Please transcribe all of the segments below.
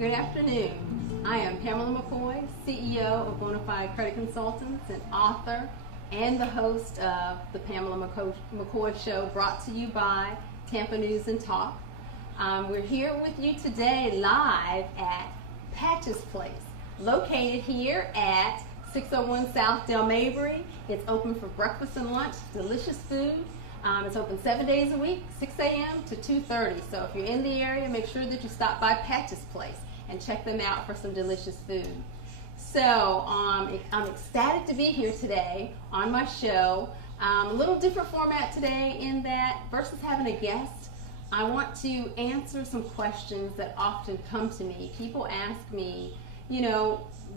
Good afternoon. I am Pamala McCoy, CEO of Bonafide Credit Consultants and author and the host of the Pamala McCoy Show, brought to you by Tampa News and Talk. We're here with you today live at Pachs place, located here at 601 South Del Mabry. It's open for breakfast and lunch, delicious food. It's open 7 days a week, 6 a.m. to 2:30. So if you're in the area, make sure that you stop by Pachs place and check them out for some delicious food. So I'm ecstatic to be here today on my show. A little different format today in that versus having a guest, I want to answer some questions that often come to me. People ask me,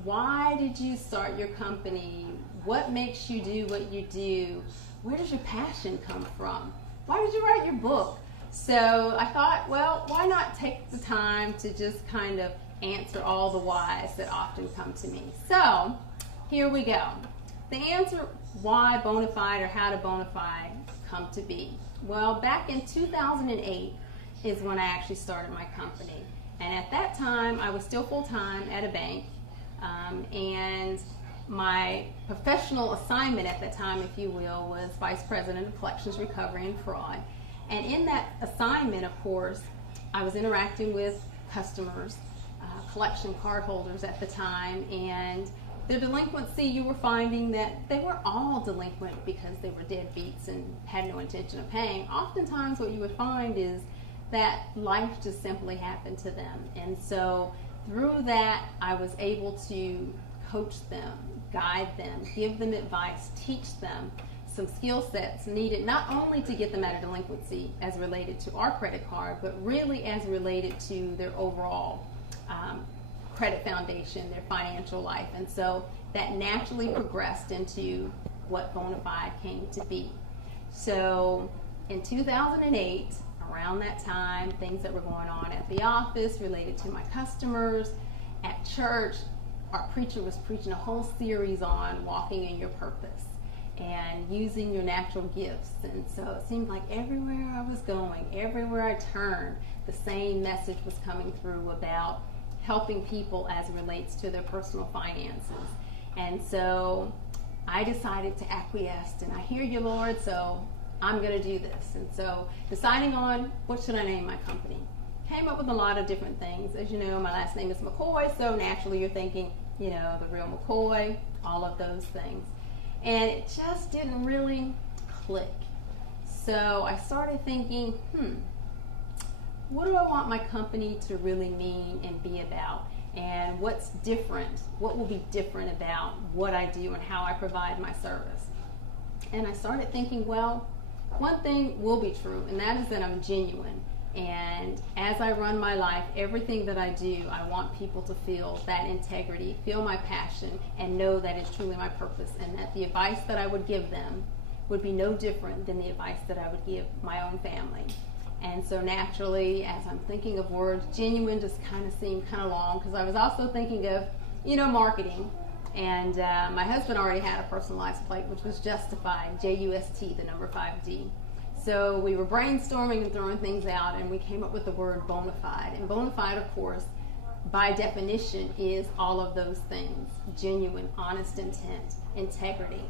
why did you start your company? What makes you do what you do? Where does your passion come from? Why did you write your book? So I thought, well, why not take the time to just kind of answer all the whys that often come to me. So here we go. The answer why Bonafide or how to Bonafide come to be. Well, back in 2008 is when I actually started my company. And at that time, I was still full-time at a bank. And my professional assignment at that time, if you will, was Vice President of Collections, Recovery, and Fraud. And in that assignment, of course, I was interacting with customers, collection card holders at the time, and their delinquency, you were finding that they were all delinquent because they were deadbeats and had no intention of paying. Oftentimes what you would find is that life just simply happened to them. And so through that, I was able to coach them, guide them, give them advice, teach them some skill sets needed not only to get them out of delinquency as related to our credit card, but really as related to their overall credit foundation, their financial life. And so that naturally progressed into what Bonafide came to be. So in 2008, around that time, things that were going on at the office related to my customers, at church, our preacher was preaching a whole series on walking in your purpose and using your natural gifts. And so it seemed like everywhere I was going, everywhere I turned, the same message was coming through about helping people as it relates to their personal finances. And so I decided to acquiesce, and I hear you, Lord, so I'm going to do this. And so deciding on what should I name my company. Came up with a lot of different things. As you know, my last name is McCoy, so naturally you're thinking, the real McCoy, all of those things. And it just didn't really click. So I started thinking, what do I want my company to really mean and be about? And what's different? What will be different about what I do and how I provide my service? And I started thinking, well, one thing will be true, and that is that I'm genuine. And as I run my life, everything that I do, I want people to feel that integrity, feel my passion, and know that it's truly my purpose, and that the advice that I would give them would be no different than the advice that I would give my own family. And so naturally, as I'm thinking of words, genuine just kind of seemed kind of long, because I was also thinking of, marketing. And my husband already had a personalized plate, which was Justified, J-U-S-T, the number 5D. So we were brainstorming and throwing things out, and we came up with the word Bonafide. And Bonafide, of course, by definition, is all of those things: genuine, honest intent, integrity.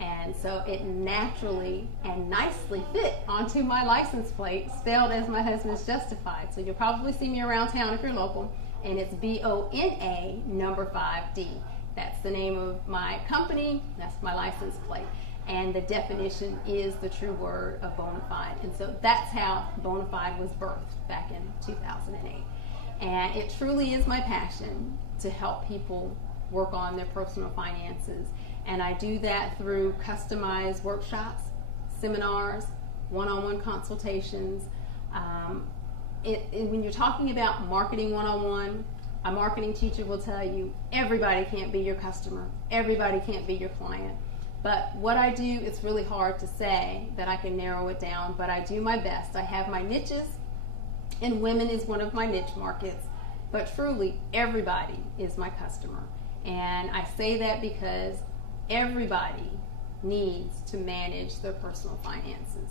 And so it naturally and nicely fit onto my license plate, spelled as my husband's Justified. So you'll probably see me around town if you're local, and it's B-O-N-A number 5D. That's the name of my company. That's my license plate. And the definition is the true word of Bonafide. And so that's how Bonafide was birthed back in 2008. And it truly is my passion to help people work on their personal finances. And I do that through customized workshops, seminars, one-on-one consultations. When you're talking about marketing one-on-one, a marketing teacher will tell you everybody can't be your customer, everybody can't be your client. But what I do, it's really hard to say that I can narrow it down, but I do my best. I have my niches, and women is one of my niche markets, but truly everybody is my customer. And I say that because everybody needs to manage their personal finances.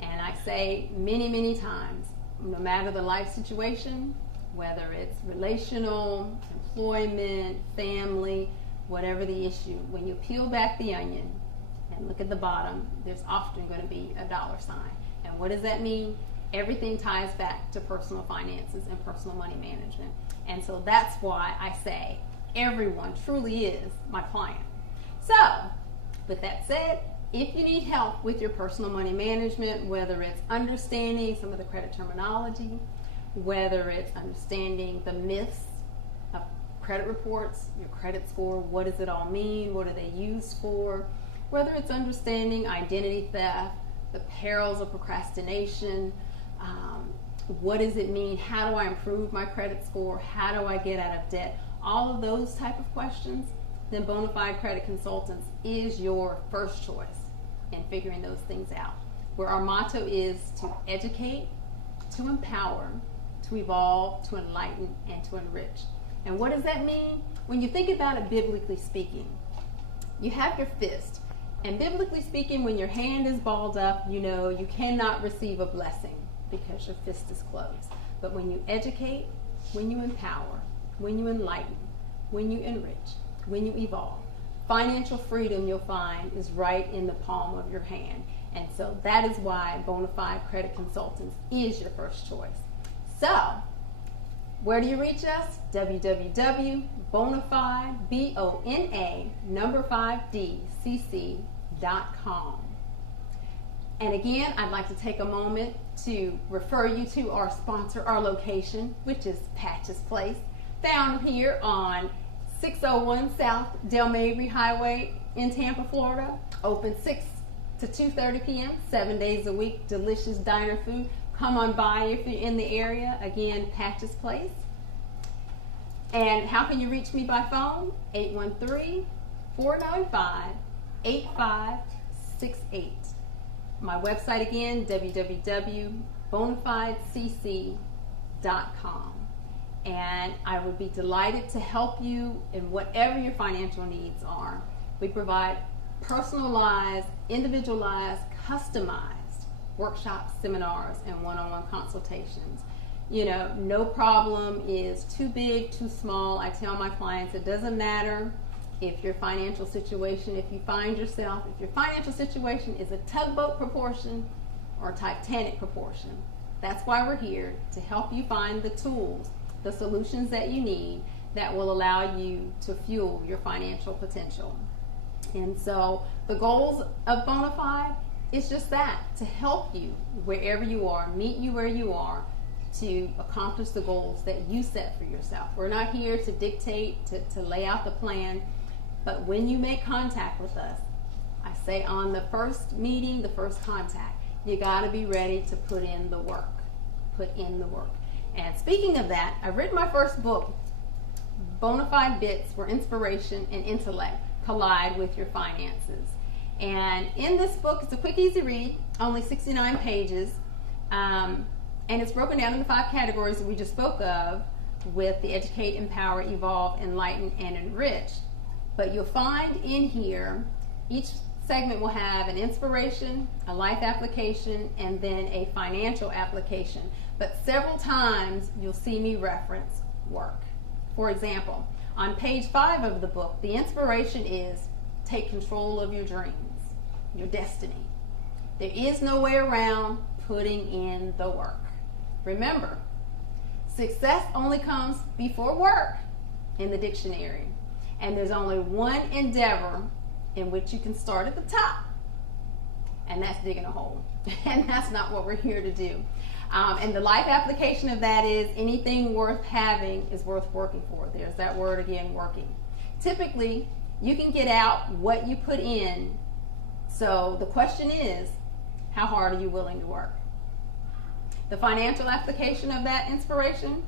And I say many, many times, no matter the life situation, whether it's relational, employment, family, whatever the issue. When you peel back the onion and look at the bottom, there's often going to be a dollar sign. And what does that mean? Everything ties back to personal finances and personal money management. And so that's why I say everyone truly is my client. So, with that said, if you need help with your personal money management, whether it's understanding some of the credit terminology, whether it's understanding the myths of credit reports, your credit score, what does it all mean, what are they used for, whether it's understanding identity theft, the perils of procrastination, what does it mean, how do I improve my credit score, how do I get out of debt, all of those type of questions, then Bonafide Credit Consultants is your first choice in figuring those things out. Where our motto is to educate, to empower, to evolve, to enlighten, and to enrich. And what does that mean? When you think about it biblically speaking, you have your fist. And biblically speaking, when your hand is balled up, you know you cannot receive a blessing because your fist is closed. But when you educate, when you empower, when you enlighten, when you enrich, when you evolve, financial freedom, you'll find, is right in the palm of your hand. And so that is why Bonafide Credit Consultants is your first choice. So, where do you reach us? www.bonafide, BONA5DCC.com. And again, I'd like to take a moment to refer you to our sponsor, our location, which is Pachs Place, found here on 601 South Del Mabry Highway in Tampa, Florida. Open 6 to 2:30 p.m., 7 days a week, delicious diner food. Come on by if you're in the area. Again, Pachs Place. And how can you reach me by phone? 813-495-8568. My website again, www.bonafidecc.com. And I would be delighted to help you in whatever your financial needs are. We provide personalized, individualized, customized workshops, seminars, and one-on-one consultations. You know, no problem is too big, too small. I tell my clients it doesn't matter if your financial situation, if your financial situation is a tugboat proportion or a Titanic proportion. That's why we're here, to help you find the tools, the solutions that you need that will allow you to fuel your financial potential. And so the goals of Bonafide is just that, to help you wherever you are, meet you where you are, to accomplish the goals that you set for yourself. We're not here to dictate, to lay out the plan, but when you make contact with us, I say on the first meeting, the first contact, you gotta be ready to put in the work. Put in the work. And speaking of that, I've written my first book, Bonafide Bits, where inspiration and intellect collide with your finances. And in this book, it's a quick, easy read, only 69 pages, and it's broken down into 5 categories that we just spoke of, with the educate, empower, evolve, enlighten, and enrich. But you'll find in here, each segment will have an inspiration, a life application, and then a financial application. But several times you'll see me reference work. For example, on page 5 of the book, the inspiration is take control of your dreams, your destiny. There is no way around putting in the work. Remember, success only comes before work in the dictionary. And there's only one endeavor in which you can start at the top, and that's digging a hole. And that's not what we're here to do. And the life application of that is anything worth having is worth working for. There's that word again, working. Typically, you can get out what you put in. So the question is, how hard are you willing to work? The financial application of that inspiration,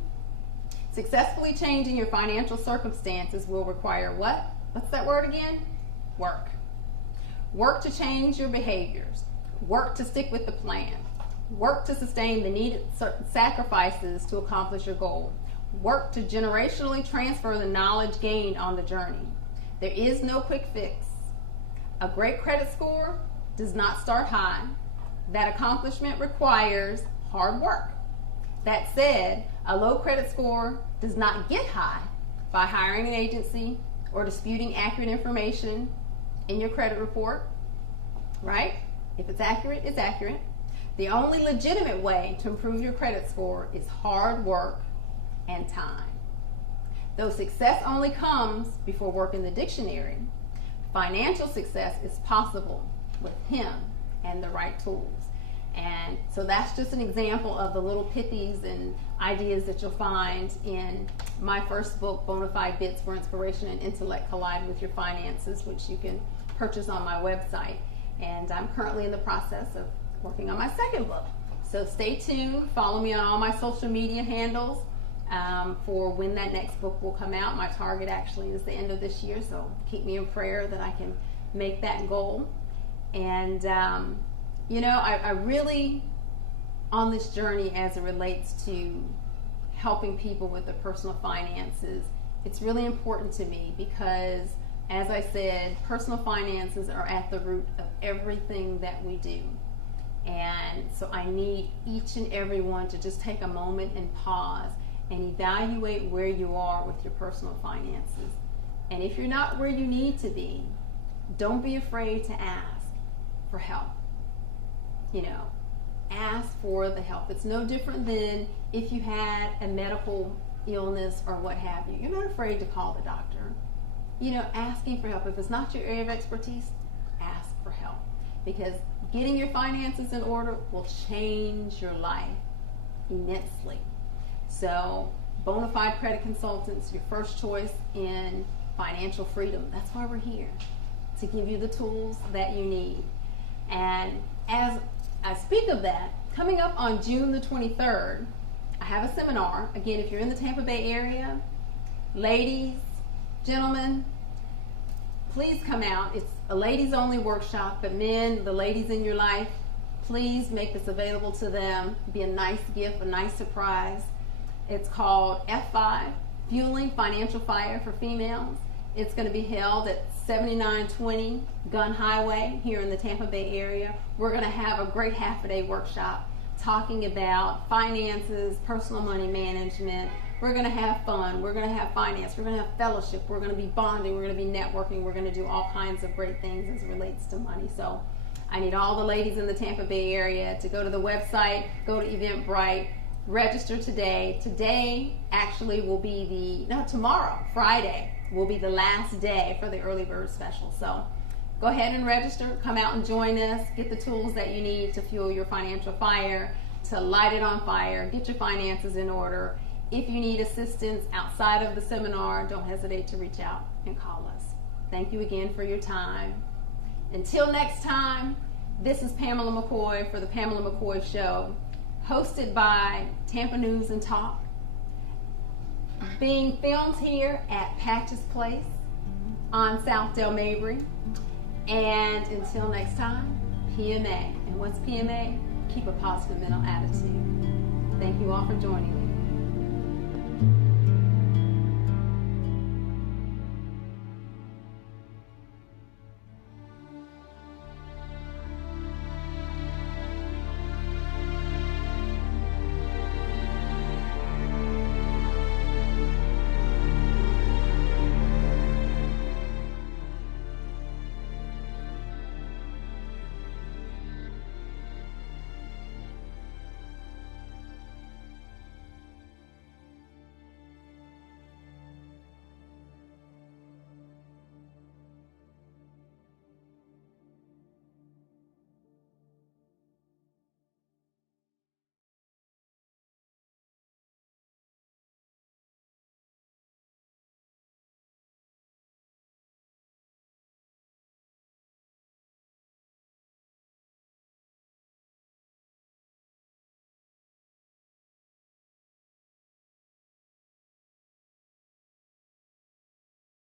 successfully changing your financial circumstances will require what? What's that word again? Work. Work to change your behaviors. Work to stick with the plan. Work to sustain the needed sacrifices to accomplish your goal. Work to generationally transfer the knowledge gained on the journey. There is no quick fix. A great credit score does not start high. That accomplishment requires hard work. That said, a low credit score does not get high by hiring an agency or disputing accurate information in your credit report, right? If it's accurate, it's accurate. The only legitimate way to improve your credit score is hard work and time. Though success only comes before work in the dictionary, financial success is possible with him and the right tools. And so that's just an example of the little pithies and ideas that you'll find in my first book, Bonafide Bits Where Inspiration and Intellect Collide with Your Finances, which you can purchase on my website. And I'm currently in the process of working on my second book. So stay tuned. Follow me on all my social media handles for when that next book will come out. My target actually is the end of this year, so keep me in prayer that I can make that goal. And you know, I really, on this journey as it relates to helping people with their personal finances, it's really important to me because, as I said, personal finances are at the root of everything that we do. And so I need each and every one to just take a moment and pause and evaluate where you are with your personal finances. And if you're not where you need to be, don't be afraid to ask for help. You know, ask for the help. It's no different than if you had a medical illness or what have you. You're not afraid to call the doctor. You know, asking for help. If it's not your area of expertise, ask for help. Because getting your finances in order will change your life immensely. So, Bonafide Credit Consultants, your first choice in financial freedom. That's why we're here, to give you the tools that you need. And as I speak of that, coming up on June the 23rd, I have a seminar. Again, if you're in the Tampa Bay area, ladies, gentlemen, please come out. It's a ladies only workshop, but men, the ladies in your life, please make this available to them. Be a nice gift, a nice surprise. It's called F5, Fueling Financial Fire for Females. It's going to be held at 7920 Gun Highway here in the Tampa Bay area. We're going to have a great half-a-day workshop talking about finances, personal money management. We're going to have fun. We're going to have finance. We're going to have fellowship. We're going to be bonding. We're going to be networking. We're going to do all kinds of great things as it relates to money. So I need all the ladies in the Tampa Bay area to go to the website, go to Eventbrite, register today. Today actually will be tomorrow, Friday, will be the last day for the early bird special. So go ahead and register, come out and join us, get the tools that you need to fuel your financial fire, to light it on fire, get your finances in order. If you need assistance outside of the seminar, don't hesitate to reach out and call us. Thank you again for your time. Until next time, this is Pamela McCoy for the Pamela McCoy Show, hosted by Tampa News and Talk, being filmed here at Pachs Place on South Del Mabry. And until next time, PMA. And what's PMA? Keep a positive mental attitude. Thank you all for joining me.